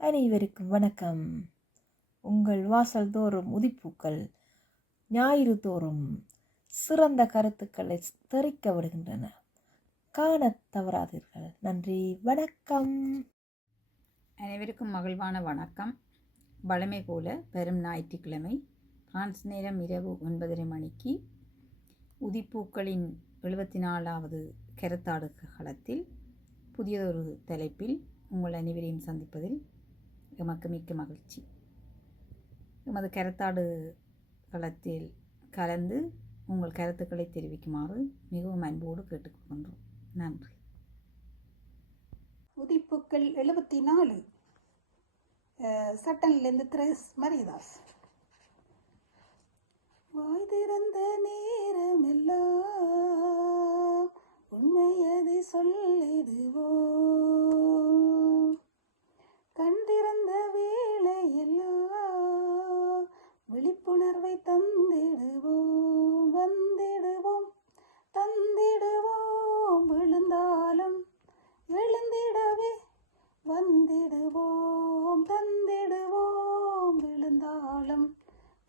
அனைவருக்கும் வணக்கம். உங்கள் வாசல் தோறும் உதிப்பூக்கள் ஞாயிறு தோறும் சிறந்த கருத்துக்களை தெறிக்க விடுகின்றன. காணத் தவறாதீர்கள். நன்றி, வணக்கம். அனைவருக்கும் மகிழ்வான வணக்கம். வழமை போல பெரும் ஞாயிற்றுக்கிழமை பிரான்ஸ் நேரம் இரவு 9:30 மணிக்கு உதிப்பூக்களின் 74வது கருத்தாடு களத்தில் புதியதொரு தலைப்பில் உங்கள் அனைவரையும் சந்திப்பதில் எமக்கு மிக்க மகிழ்ச்சி. எமது கருத்தாடு களத்தில் கலந்து உங்கள் கருத்துக்களை தெரிவிக்குமாறு மிகவும் அன்போடு கேட்டுக்கொள்கின்றோம். நன்றி. உதிப்பூக்கள் 74 சட்டனிலிருந்து திரேஸ் மரியதாஸ். வாய் திறந்த நேரமெல்லாம் உண்மையதை சொல்லிடுவோம், கண் திறந்த வேளையெல்லாம் விழிப்புணர்வை தந்திடுவோம், வந்திடுவோம் தந்திடுவோம், விழுந்தாலும் எழுந்திடவே வந்திடுவோம், தந்திடுவோம், விழுந்தாலும்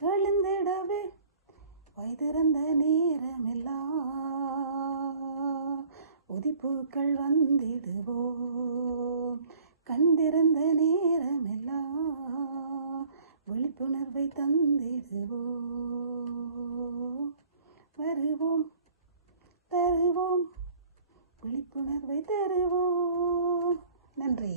எழுந்திடவே வைத்திருந்த நேரமெல்லாம் உதிப்பூக்கள் வந்திடுவோம், கண்டிருந்த நேரமெல்லாம் விழிப்புணர்வை தந்திடுவோம், வருவோம் தருவோம் விழிப்புணர்வை தருவோம். நன்றி.